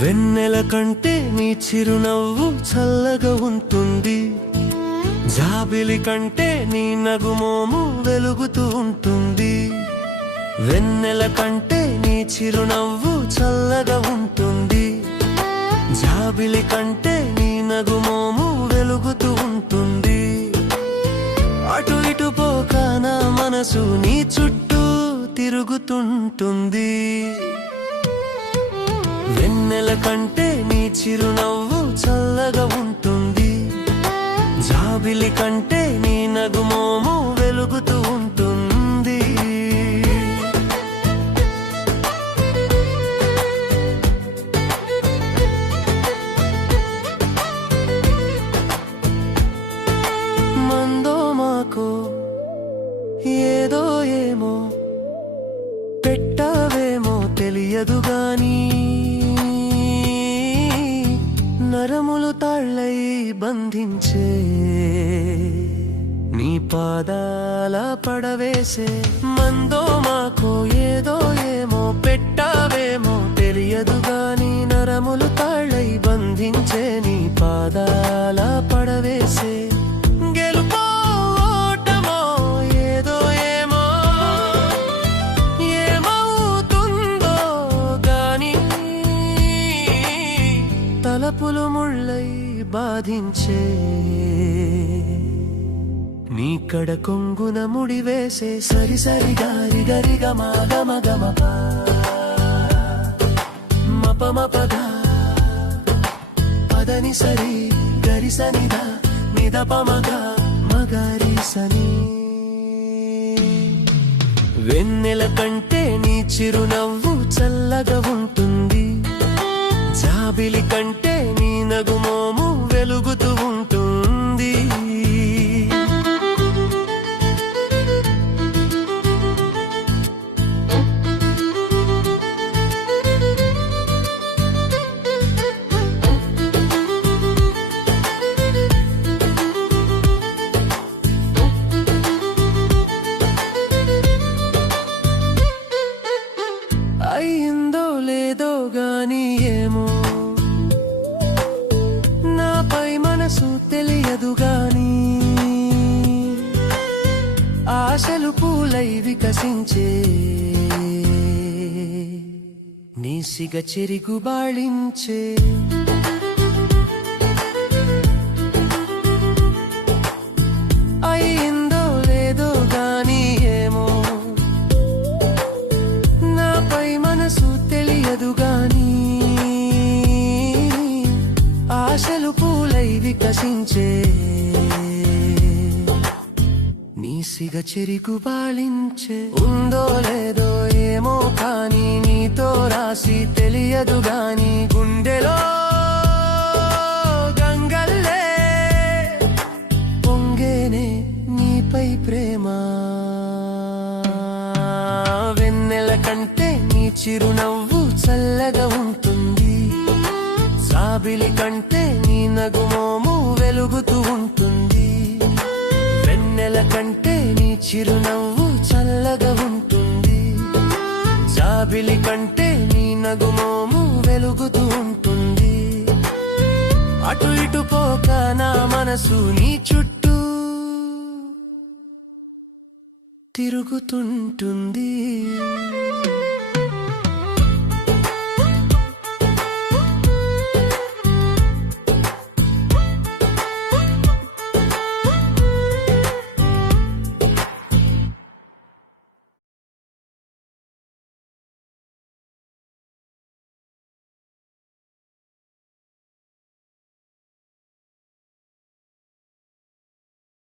వెన్నెల కంటే నీ చిరునవ్వు చల్లగా ఉంటుంది, జాబిలి కంటే నీ నగుమోము వెలుగుతూ ఉంటుంది. వెన్నెల కంటే నీ చిరునవ్వు చల్లగా ఉంటుంది, జాబిలి కంటే నీ నగుమోము వెలుగుతూ ఉంటుంది. అటు ఇటు పోక నా మనసు నీ చుట్టూ తిరుగుతుంటుంది. వెన్నెల కంటే నీ చిరునవ్వు చల్లగా ఉంటుంది, జాబిలి కంటే నీ నగుమోము వెలుగుతూ ఉంటుంది. మందో మాకో ఏదో ఏమో పెట్టావేమో తెలియదు గాని, నరములు తాళ్ళై బంధించే నీ పాదాల పడవేసే. మందో మాకో ఏదో ఏమో పెట్టావేమో తెలియదు గాని, నరములు తాళ్ళై బంధించే నీ పాదాల పడవేసే. గెలుపో ఓటమో ఏదో ఏమో ఏమవుతుందో గాని, తలపులు ముళ్ళై బాధించే నీ కడ కొంగున ముడివేసే. సరి సరి గారి గరిగ మాగమ గమ మప మపగా పదని సరి గరి సనిద నిద పమగా మగారి సని. వెన్నెల కంటే నీ చిరునవ్వు చల్లగా ఉంటుంది, జాబిలి కంటే నీ నగుమోము వెలుగుతూ ఉంటుంది. అయిందో లేదో గాని ఏమో నాపై మనసు తెలియదు గాని, ఆశలు పూలై వికసించే నీ సిగ చెరిగు బాళించే. అయిందో లేదో గాని ఏమో నాపై మనసు తెలియదు గాని, ఆశలు పూలై వికసించే నీ సిగ చెరిగు బాళించే. ఉందో లేదో ఏమో కాని నీతో రాసి తెలియదు గాని, గుండెలో గంగల్లే పొంగేనే నీపై ప్రేమ. వెన్నెల కంటే నీ చిరునవ్వు చల్లగా ఉంటుంది, జాబిలి కంటే నీ నగుమోము వెలుగుతూ ఉంటుంది. వెన్నెల కంటే నీ చిరునవ్వు చల్లగా ఉంటుంది, జాబిలి కంటే నీ నగుమోము వెలుగుతూ ఉంటుంది. అటు ఇటు పోక నా మనసు నీ చుట్టూ తిరుగుతుంటుంది.